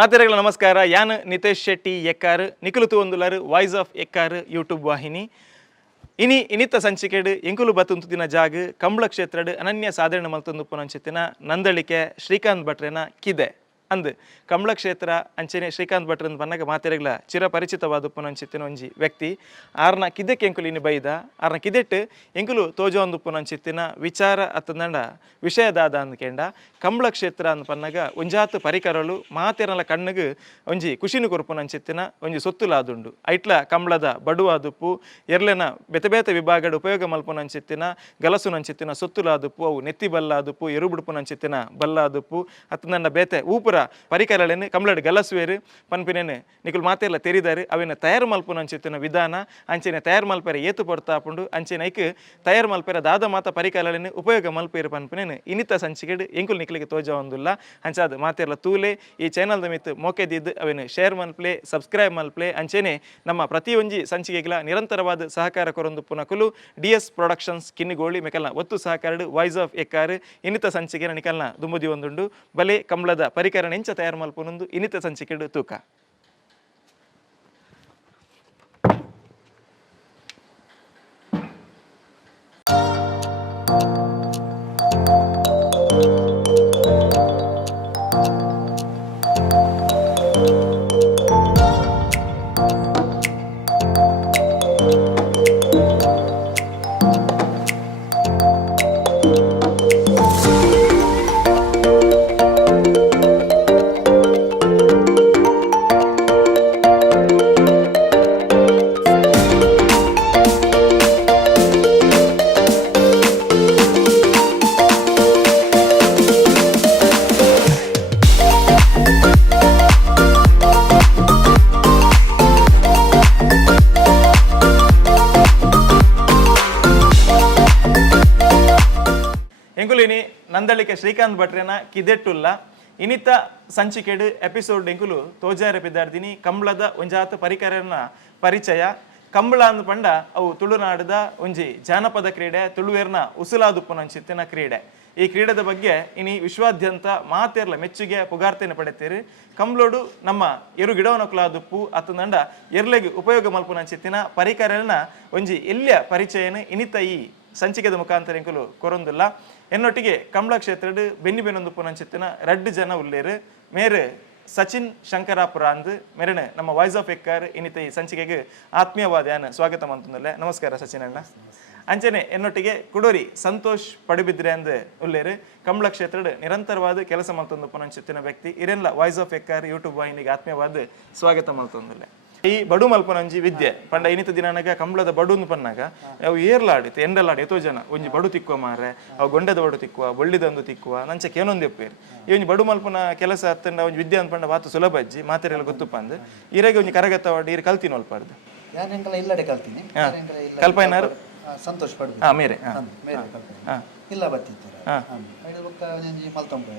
ಮಾತೆರೆಗಳ ನಮಸ್ಕಾರ. ಯಾನ್ Nitesh Shetty ಎಕ್ಕಾರ್ ನಿಖುಲು ಒಂದುಲರ್ voice of ಎಕ್ಕಾರ್ YouTube ವಾಹಿನಿ. ಇನಿತ್ತ ಸಂಚಿಕೆಡ್ ಎಂಕುಲು ಬತ್ತುಂತುದಿನ ಜಾಗ ಕಂಬಳ ಕ್ಷೇತ್ರಡ್ ಅನನ್ಯ ಸಾಧನೆ ಮಲ್ತೊಂದು ಪುನಂಚಿತ್ತಿನ ನಂದಳಿಕೆ ಶ್ರೀಕಾಂತ್ ಭಟ್ರೇನ ಕಿದೆ ಅಂದು ಕಂಬಳ ಕ್ಷೇತ್ರ ಅಂಚೆನೆ ಶ್ರೀಕಾಂತ್ ಭಟ್ರಂದು ಬನ್ನಾಗ ಮಾತೆರೆಗಳ ಚಿರಪರಿಚಿತವಾದ ಪುನಂಚಿತ್ತಿನ ಒಂಜಿ ವ್ಯಕ್ತಿ ಆರ್ನ ಕಿದೆಕ್ಕೆ ಎಂಕುಲು ಇನ್ನು ಬೈದ ಆರ್ನ ಕಿದೆಟ್ಟು ಎಂಕುಲು ತೋಜೊಂದು ಪುನಂಚಿತ್ತಿನ ವಿಚಾರ ಅತ್ತಂದಂಡ ವಿಷಯದಾದ ಅಂದ್ಕೆಂಡ ಕಂಬಳ ಕ್ಷೇತ್ರ ಅಂದ್ ಪನ್ನಾಗ ಒಂಜಾತು ಪರಿಕರಲು ಮಾತೆರಲ ಕಣ್ಣಿಗೆ ಒಂಜಿ ಖುಷಿನು ಕೊರ್ಪುನಂಚಿತ್ತಿನ ಒಂಜಿ ಸೊತ್ತುಲಾದುಂಡು. ಐಟ್ಲ ಕಂಬಳದ ಬಡುವಾದುಪ್ಪು ಎರ್ಲೆನ ಬೇತೆ ಬೇತೆ ವಿಭಾಗಡ್ ಉಪಯೋಗ ಮಲ್ಪುನಂಚಿತ್ತಿನ ಗಲಸುನಂಚಿತ್ತಿನ ಸೊತ್ತುಲಾದುಪ್ಪು ಅವು ನೆತ್ತಿ ಬಲ್ಲಾದುಪ್ಪು ಎರುಬುಡುಪುನಂಚಿತ್ತಿನ ಬಲ್ಲಾದುಪ್ಪು ಅತ್ತಂದಂಡ ಬೇತೆ ಊಪುರ ಪರಿಕರಗಳನ್ನು ಕಂಬಳಡ್ ಗಲಸುವೇರು ಪನ್ಪಿನೇನು ನಿಕುಲು ಮಾತೆಲ್ಲ ತೆರಿದಾರು ಅವಿನ ತಯಾರು ಮಲ್ಪುನಂಚಿತ್ತಿನ ವಿಧಾನ ಅಂಚೆನೆ ತಯಾರು ಮಲ್ಪೆರೆ ಏತು ಪಡ್ತಾಪುಂಡು ಅಂಚೆನೆ ಐಕ್ ತಯಾರು ಮಲ್ಪೆರೆ ದಾದ ಮಾತ ಪರಿಕರಗಳನ್ನು ಉಪಯೋಗ ಮಲ್ಪೇರು ಪನ್ಪಿನೇನು ಇನಿತ ಸಂಚಿಕೆಡ್ ಎಂಕುಲು ನಿಕ್ಲಿಗೆ ತೋಜ ಒಂದುಲ್ಲ ಅಂಚಾದ ಮಾತೆಲ್ಲ ತೂಲೆ ಈ ಚಾನಲ್ದ ಮಿತ್ತು ಮೋಕೆದಿದ್ದು ಅವೇನು ಶೇರ್ ಮಲ್ಪ್ಲೆ ಸಬ್ಸ್ಕ್ರೈಬ್ ಮಲ್ಪ್ಲೆ ಅಂಚೆನೆ ನಮ್ಮ ಪ್ರತಿಯೊಂಜಿ ಸಂಚಿಕೆಗಳ ನಿರಂತರವಾದ ಸಹಕಾರ ಕೊರೊಂದು ಪುನಕುಲು DS ಪ್ರೊಡಕ್ಷನ್ಸ್ ಕಿನ್ನಿಗೋಳಿ ಮೆಕಲ್ನ ಒತ್ತು ಸಹಕಾರಡು ವಾಯ್ಸ್ ಆಫ್ ಎಕ್ಕಾರ್ ಇನಿತ ಸಂಚಿಕೆನ ನಿಕಲ್ನ ದುಂಬುದಿ ಒಂದುಂಡು ಬಲೆ ಕಂಬಳದ ಪರಿಕರ ಎಂಚ ತಯಾರು ಮಲ್ಪುನೊಂದು ಇನಿತ ಸಂಚಿಕೆಡು ತೂಕ. ಎಂಕುಲಿನಿ ನಂದಳಿಕೆ ಶ್ರೀಕಾಂತ್ ಭಟ್ರೇನ ಕಿದೆಟ್ಟುಲ್ಲ ಇನಿತ ಸಂಚಿಕೆಡು ಎಪಿಸೋಡ್ ಎಂಕುಲು ತೋಜಾರೆ ಬಿದ್ದಾರ್ದಿನಿ ಕಂಬಳದ ಒಂಜಾತು ಪರಿಕರನ ಪರಿಚಯ. ಕಂಬಳ ಅಂದ್ ಪಂಡ ಅವು ತುಳುನಾಡದ ಒಂಜಿ ಜಾನಪದ ಕ್ರೀಡೆ, ತುಳುವೇರ್ನ ಉಸುಲಾದುಪ್ಪುನಂಚಿತ್ತಿನ ಕ್ರೀಡೆ. ಈ ಕ್ರೀಡೆದ ಬಗ್ಗೆ ಇನಿ ವಿಶ್ವಾದ್ಯಂತ ಮಾತೆರ್ಲ ಮೆಚ್ಚುಗೆ ಪುಗಾರ್ತೆನ ಪಡೆತೀರಿ. ಕಂಬಳೋಡು ನಮ್ಮ ಎರು ಗಿಡವನಕುಲಾದುಪ್ಪು ಅತ್ತಂದಂಡ ಎರ್ಲೆಗೆ ಉಪಯೋಗ ಮಲ್ಪುನಂಚಿತ್ತಿನ ಪರಿಕರನ ಒಂಜಿ ಎಲ್ಲಿಯ ಪರಿಚಯನ ಇನಿತ ಈ ಸಂಚಿಕೆದ ಮುಖಾಂತರ ಎಂಕುಲು ಕೊರೊಂದುಲ್ಲ. ಎನ್ನೊಟ್ಟಿಗೆ ಕಂಬಳ ಕ್ಷೇತ್ರಡ್ ಬೆನ್ನಿ ಬೆನ್ನೊಂದು ಪುನಂಚಿತ್ತಿನ 2 ಜನ ಉಲ್ಲೇರು. ಮೇರೆ ಸಚಿನ್ ಶಂಕರಾಪುರ ಅಂದ್ ಮೇರೆನೆ ನಮ್ಮ ವಾಯ್ಸ್ ಆಫ್ ಎಕ್ಕಾರ್ ಇನಿತ ಈ ಸಂಚಿಕೆಗೆ ಆತ್ಮೀಯವಾದ ಯಾನ ಸ್ವಾಗತ ಮಂತಂದಲ್ಲ. ನಮಸ್ಕಾರ ಸಚಿನ್ ಅಣ್ಣ. ಅಂಚನೆ ಎನ್ನೊಟ್ಟಿಗೆ ಕುಡೋರಿ ಸಂತೋಷ್ ಪಡುಬಿದ್ರೆ ಅಂದ್ ಉಲ್ಲೇರು. ಕಂಬಳ ಕ್ಷೇತ್ರಡ್ ನಿರಂತರವಾದ ಕೆಲಸ ಮಲ್ತೊಂದು ಪುನಂಚಿತ್ತಿನ ವ್ಯಕ್ತಿ ಇರೆಲ್ಲ ವಾಯ್ಸ್ ಆಫ್ ಎಕ್ಕಾರ್ ಯೂಟ್ಯೂಬ್ ವಾಹಿನಿಗೆ ಆತ್ಮೀಯವಾದ ಸ್ವಾಗತ ಮಲ್ತೊಂದಲ್ಲ. ಈ ಬಡು ಮಲ್ಪನಂಜಿ ವಿದ್ಯೆ ಪಂಡ ಇನಿತ ದಿನಾನಾಗ ಕಂಬಳದ ಬಡುಂದು ಪನ್ನಾಗ ಅವು ಏರ್ಲಾಡಿತ್ತು ಎಂಡಲಾಡಿ ಎತ್ತೋ ಜನ ಒಂಜಿ ಬಡು ತಿಕ್ಕುವ ಮಾರೆ ಅವು ಗೊಂಡೆದ ಬಡು ತಿಕ್ಕುವ ಬೊಳ್ಳಿದಂದು ತಿಕ್ಕುವ ನಂಚಕ್ಕೆ ಏನೊಂದು ಎಪ್ಪೇರು ಈ ಒಂಜಿ ಬಡು ಮಲ್ಪನ ಕೆಲಸ ಹತ್ತಂಡ ಒಂಜಿ ವಿದ್ಯೆ ಅಂದ್ ಪಂಡ ವಾತು ಸುಲಭ ಅಜ್ಜಿ ಮಾತೆರೆಲ್ಲ ಗೊತ್ತುಪ್ಪ ಅಂದ್ ಇರಾಗ ಒಂಜಿ ಕರಗತ್ತವಾಡಿ ಇರು ಕಲ್ತೀನಿ ಅಲ್ಪಾರ್ದು ಇಲ್ಲಡೆ ಕಲ್ತೀನಿ ಕಲ್ಪನಾರು ಸಂತೋಷ ಪಡು ಮೇರೆ ಇಲ್ಲ ಬತ್ತಿತ್ತು ಮಲ್ತೊಂಬೆ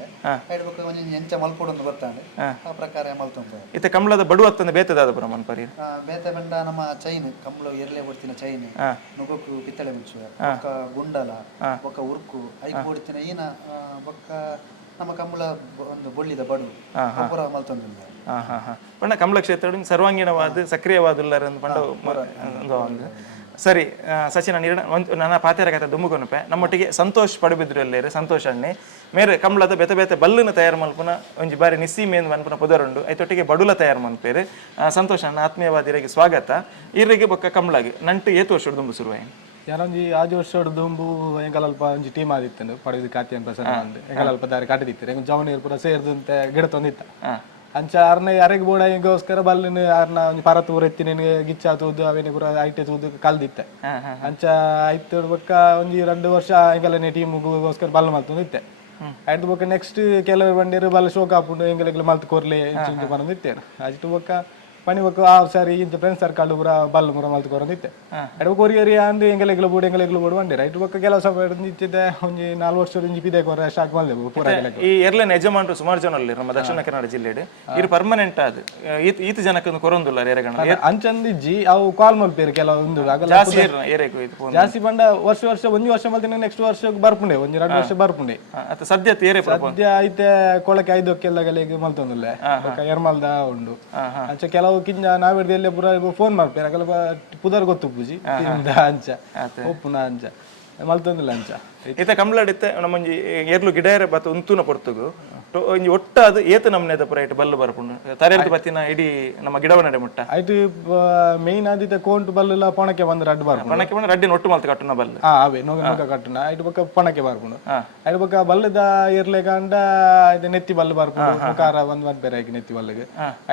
ಎಂಚ ಮಲ್ಪೊಡೊಂದು ಬರ್ತಾನೆ ಆ ಪ್ರಕಾರ ಮಲ್ತೊಂಬೆ ಇತ್ತೆ ಕಂಬಳದ ಬಡು ಹತ್ತಂದ ಬೇತದಾದ ಬ್ರಹ್ಮನ್ ಪರಿ ಬೇತೆ ಬಂಡ ನಮ್ಮ chain Kambala Earle ಕೊಡ್ತಿನ chain ನುಗ್ಗಕ್ಕು ಪಿತ್ತಳೆ ಮುಂಚು ಒಕ್ಕ ಗುಂಡಲ ಒಕ್ಕ ಉರ್ಕು hike ಕೊಡ್ತಿನ ಈನ ಒಕ್ಕ ನಮ್ಮ ಕಂಬಳ ಒಂದು ಬೊಳ್ಳಿದ ಬಡು ಒಬ್ಬರ ಮಲ್ತೊಂದಿಲ್ಲ. ಪಂಡ ಕಂಬಳ ಕ್ಷೇತ್ರ ಸರ್ವಾಂಗೀಣವಾದ ಸಕ್ರಿಯವಾದುಲ್ಲರ ಪಂಡ ಸರಿ ಸಚಿನ ನನ್ನ ಪಾತೆರ ಕತೆ ದುಂಬುಕೊನಪೆ ನಮ್ಮೊಟ್ಟಿಗೆ ಸಂತೋಷ್ ಪಡುಬಿದ್ರಲ್ಲೇರು ಸಂತೋಷ್ ಅಣ್ಣೆ ಮೇರೆ ಕಂಬಳದ ಬೇತೆ ಬೇತೆ ಬಲ್ಲುನ ತಯಾರು ಮಲ್ಪುನ ಒಂಜಿ ಬಾರಿ ನಿಸ್ಸಿ ಮೇನ್ ಮನ್ಪುನ ಪುದರುಂಡು ಐತೊಟ್ಟಿಗೆ ಬಡುಲ ತಯಾರು ಮನ್ಪೇರು. ಸಂತೋಷ್ ಅಣ್ಣ ಆತ್ಮೀಯವಾದಿರಿಗೆ ಸ್ವಾಗತ. ಇರ್ರಿಗೆ ಬೊಕ್ಕ ಕಂಬಳಗೆ ನಂಟು ಏತು ವರ್ಷ ದುಂಬು ಶುರುವಾಯಿ ಯಾರೊಂಜಿ 5 ವರ್ಷ ದುಂಬು ಎಂಕಲ್ಪ ಒಂಜಿ ಟೀಮ್ ಆದಿತ್ತನು ಪಡೆದು ಕಾತಿಯನ್ ಪ್ರಸನ್ನ ಅಂದ್ ಎಂಕಲ್ಪ ದಾರಿ ಕಾಟಿದಿತ್ತರೆ ಜವನೀರ್ ಪುರ ಸೇರ್ದಂತೆ ಗಿಡ ತೊಂದಿತ್ತ ಅಂಚ ಅರ್ನ ಅರೆಗ್ ಬೋಡ ಹಿಂಗೋಸ್ಕರ ಬಲ್ಲಿನ ಅರ್ನ ಒಂಜಿ ಪರತೂರ್ ಎತ್ತಿನ ಗಿಚ್ಚ ತೂದು ಅವೇನೆ ಪುರ ಐಟೆ ತೂದು ಕಲ್ದಿತ್ತೆ ಅಂಚ ಐತ್ ಬೊಕ್ಕ ಒಂಜಿ 2 ವರ್ಷ ಎಂಕಲನೆ ಟೀಮ್ಗೋಸ್ಕರ ಬಲ್ಲು ಮಲ್ತೊಂದಿತ್ತೆ. ಐಟ್ ಬೊಕ್ಕ ನೆಕ್ಸ್ಟ್ ಕೆಲವು ಬಂದಿರು ಬಲ್ಲ ಶೋಕ್ ಆಪುಂಡು ಎಂಕಲೆಗ್ಲ ಮಲ್ತು ಕೊರ್ಲೆ ಇಂಚು ಬಂದಿತ್ತೇರು ಅಷ್ಟು ಬೊಕ್ಕ ಪಣಿ ಬೊಕ್ಕ ಆ ಸಾರಿ ಇಂಚ ಫ್ರೆಂಡ್ಸ್ ಸರ್ಕಲ್ ಪೂರ ಬಲ್ಲು ಪೂರ ಮಲ್ತು ಕೊರಂದಿತ್ತೆ ಎಡ ಕೊರಿಯರಿ ಅಂದು ಎಂಗಲೆಗ್ಲು ಬೋಡು ಬಂದಿರ ಐಟು ಬೊಕ್ಕ ಕೆಲಸ ಇತ್ತಿದ್ದೆ ಒಂಜಿ 4 ವರ್ಷದ ಇಂಜಿ ಪಿದೆ ಕೊರ ಸ್ಟಾಕ್ ಬಂದೆ ಪೂರ ಈ ಎರ್ಲೆನ ಯಜಮಾನರು ಸುಮಾರು ಜನ ಅಲ್ಲಿ ನಮ್ಮ ದಕ್ಷಿಣ ಕನ್ನಡ ಜಿಲ್ಲೆಡ್ ಇರು ಪರ್ಮನೆಂಟ್ ಆದ್ ಈತ ಜನಕ್ಕೆ ಕೊರೊಂದುಲ್ಲ ಏರೆಗಣ ಅಂಚಂದಿಜ್ಜಿ ಅವು ಕಾಲ್ ಮಲ್ಪೇರು ಕೆಲವೊಂದು ಜಾಸ್ತಿ ಬಂಡ ವರ್ಷ ಒಂಜಿ ವರ್ಷ ಮಲ್ತಿನ ನೆಕ್ಸ್ಟ್ ವರ್ಷ ಬರ್ಪುಂಡೆ ಒಂಜಿ 2 ವರ್ಷ ಬರ್ಪುಂಡೆ ಸದ್ಯತೆ ಏರೆ ಸದ್ಯ ಐತೆ ಕೊಳಕೆ 5 ಕೆಲ್ಲಗಲಿಗೆ ಮಲ್ತೊಂದುಲ್ಲ ಎರ್ಮಲ್ದ ಉಂಡು ಅಂಚ ಕೆಲವು ಕಿಂಜ ನಾವಿಡ್ದು ಎಲ್ಲೇ ಪೂರ ಫೋನ್ ಮಾಡ್ಪೇರ ಕೆಲವು ಪುದರ್ ಗೊತ್ತು ಪೂಜಿ ಅಂಚ ಒಪ್ಪುನ ಅಂಚ ಮಲ್ತೊಂದಿಲ್ಲ ಅಂಚ ಈತ ಕಂಬ್ಲಾಡಿತ್ತೆ ನಮ್ಮಂಜಿ ಏರ್ಲು ಗಿಡೇರೆ ಬತ್ತ ಉಂತುನ ಪೊರ್ತುಗು ಒಂಜಿ ಒಟ್ಟಾದ ಏತ ನಮ್ನೆದ ಪುರೈಟ್ ಬಲ್ಲು ಬರ್ಪುಂಡು ತರೆರ್ದು ಬತ್ತಿನ ಇಡೀ ನಮ್ಮ ಗಿಡವನಡೆ ಮುಟ್ಟ ಐಟು ಮೇನ್ ಆದಿತ ಕೋಂಟ್ ಬಲ್ಲ ಪೊಣಕ್ಕೆ ಬಂದು ರಡ್ಡು ಬರ್ಪುಂಡು ಪಣಕ್ಕೆ ಬಂದು ರಡ್ಡಿನ ಒಟ್ಟು ಮಲ್ತು ಕಟ್ಟುನ ಬಲ್ಲು ಅವೇ ನೋಗ ಕಟ್ಟುನ ಐಟು ಬೊಕ್ಕ ಪಣಕ್ಕೆ ಬರ್ಪುಂಡು ಐಟು ಬೊಕ್ಕ ಬಲ್ಲದ ಏರ್ಲೆ ಕಂಡ ಇದು ನೆತ್ತಿ ಬಲ್ಲು ಬರ್ಪುಂಡು ಮುಖಾರ ಒಂದ್ ಬರ್ಪೇರ ಐಕಿ ನೆತ್ತಿ ಬಲ್ಲಿಗೆ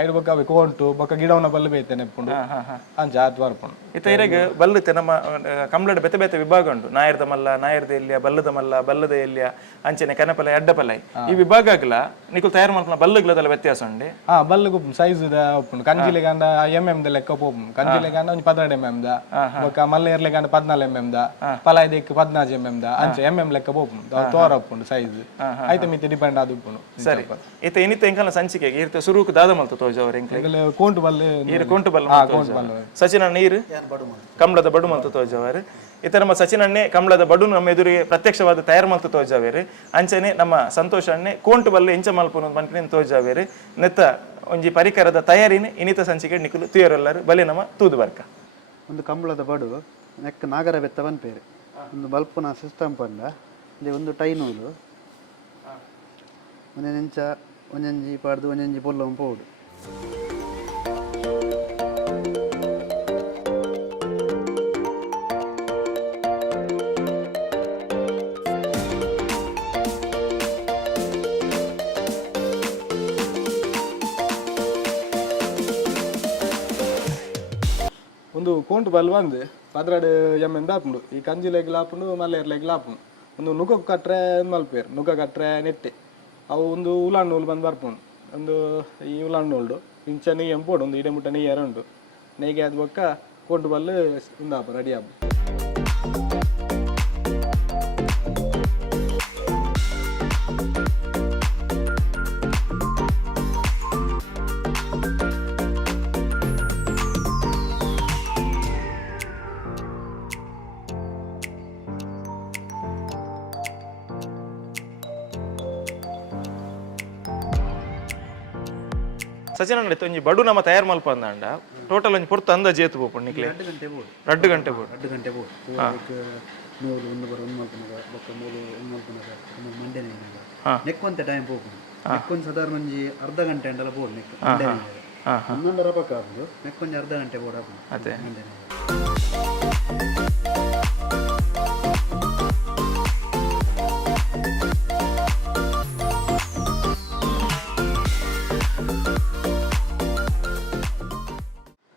ಐಟು ಬೊಕ್ಕ ಅವೆ ಕೋಂಟು ಬೊಕ್ಕ ಗಿಡವನ ಬಲ್ಲು ಬೇತೆ ನೆಪ್ಪುಂಡು ಅಂಚ ಆತ್ ಬರ್ಪುಂಡು ಇತ್ತ ಇರೆಗ್ ಬಲ್ಲುತ್ತೆ ನಮ್ಮ ಕಂಬ್ಲಡ್ ಬೆತೆ ಬೆತೆ ವಿಭಾಗ ಉಂಟು ನಾಯರ್ದ ಮಲ್ಲ ನಾಯರ್ದ ಎಲ್ಲಿಯ ಬಲ್ಲದ ಮಲ್ಲ ಬಲ್ಲದ ಎಲ್ಲಿಯ ಅಂಚನೆ ಕನಪಲ ಎಡ್ಡಪಲ ಈ ವಿಭಾಗ ನಿಖಲ್ ತಯಾರು ಮಾಡ್ತಾನ ಬಲ್ಲುಗಳದೆಲ್ಲ ವ್ಯತ್ಯಾಸ ಉಂಡೆ ಬಲ್ಲು ಸೈಜ್ ಒಪ್ಪುಂಡು ಕಂಜಿಲೆ ಗಂಡ ದ ಲೆಕ್ಕ ಪೋಪುಂಡು ಕಂಜಿಲೆ ಗಂಡ ಒಂಜಿ 12 mm ದ ಬೊಕ್ಕ ಮಲ್ಲ ಏರ್ಲೆ ಗಂಡ 14 mm ದ ಪಲಾಯ್ ದಿಕ್ಕು 15 mm ದ ಅಂಚ ಲೆಕ್ಕ ಪೋಪುಂಡು ತೋರ ಒಪ್ಪುಂಡು ಸೈಜ್ ಐತೆ ಮಿತ್ತೆ ಡಿಪೆಂಡ್ ಆದ್ ಉಪ್ಪುಂಡು ಸರಿ ಇತ್ತ ಏನಿತ್ತ ಎಂಕಲ್ನ ಸಂಚಿಕೆಗೆ ಇರ್ತ ಸುರುಕು ದಾದ ಮಲ್ತು ತೋಜವ್ರ ಎಂಕಲೆ ಕೋಂಟು ಬಲ್ಲು ಕೋಂಟು ಬಲ್ಲು ಸಚಿನ ನೀರು ಕಂಬಳದ ಬಡು ಮಲ್ತು ತೋಜವರು ಇತ ನಮ್ಮ ಸಚಿನನ್ನೇ ಕಂಬಳದ ಬಡು ನಮ್ಮ ಎದುರಿಗೆ ಪ್ರತ್ಯಕ್ಷವಾದ ತಯಾರು ಮಲ್ತು ತೋಜಾವೇರು ಅಂಚನೆ ನಮ್ಮ ಸಂತೋಷನ್ನೇ ಕೋಂಟು ಬಲ್ಲು ಇಂಚ ಮಲ್ಪುನ ಬಂಟಿನ ತೋಜಾವೇರು ನೆತ್ತ ಒಂಜಿ ಪರಿಕರದ ತಯಾರಿನ ಇನಿತ ಸಂಚಿಕೆ ನಿಕುಲು ತುಯರೆಲ್ಲರು ಬಲೆ ನಮ್ಮ ತೂದು ಬರ್ಕ ಒಂದು ಕಂಬಳದ ಬಡು ನೆಕ್ ನಾಗರ ಬೆತ್ತ ಬನ್ಪೇರು ಒಂದು ಬಲ್ಪುನ ಸಿಸ್ಟಮ್ ಪಂಡ ಇಲ್ಲಿ ಒಂದು ಟೈನೂಲು ಒಂದೆಂಚ ಒಂಜಂಜಿ ಪಾಡ್ದು ಒಂಜಂಜಿ ಪೊಲ್ಲಂ ಪೋಡು ಒಂದು ಕೋಂಟು ಬಲ್ ಬಂದು 12 mm ದಾಪುಂಡು ಈ ಕಂಜಿಲೆಗ್ ಲಾಪುಂಡು ಮಲ್ಲೇರ್ಲೆಗ್ ಲಾಪುಂಡು ಒಂದು ನುಗ್ಗ ಕಟ್ರೆ ಮಲ್ಪೇರು ನುಗ್ಗ ಕಟ್ರೆ ನೆಟ್ಟೆ ಅವು ಒಂದು ಉಲಾಣ್ ನೂಲು ಬಂದು ಬರ್ಪುಂಡು ಒಂದು ಈ ಉಲಾಣ್ ನೂಲ್ಡು ಇಂಚ ನೀ ಎಂಪೋಡು ಒಂದು ಇಡೆ ಮುಟ್ಟ ನೀ ಎರಡು ನೇಗೆ ಆದ ಬೊಕ್ಕ ಕೋಂಟು ಬಲ್ಲು ಉಂದಾಪ ರೆಡಿ ಆಪು ಸಚಿನ ನಡೀತು ಒಂಜಿ ಬಡು ನಮ್ಮ ತಯಾರು ಮಲ್ಪ ಅಂದ ಟೋಟಲ್ ಒಂಜಿ ಪೊರ್ತು ಅಂದಾಜು ಏತು ಬೋಪು ನಿಕ್ಲೆ 2 ಗಂಟೆ ಬೋಡು ನೂರು ಒಂದು ಬರ ಒಂದು ಮಲ್ಪುನಗ ಬೊಕ್ಕ ಮೂರು ಒಂದು ಮಲ್ಪುನಗ ಮಂಡ್ಯನ ನೆಕ್ಕೊಂತೆ ಟೈಮ್ ಹೋಗು ನೆಕ್ಕೊಂದು ಸಾಧಾರಣ ಒಂಜಿ ಅರ್ಧ ಗಂಟೆ ಅಂಡೆಲ್ಲ ಬೋಡು ನೆಕ್ 11 ಪಕ್ಕ ಆಗುದು ನೆಕ್ಕೊಂಜಿ ಅರ್ಧ ಗಂಟೆ ಬೋಡು ಆಗುದು ಅದೇ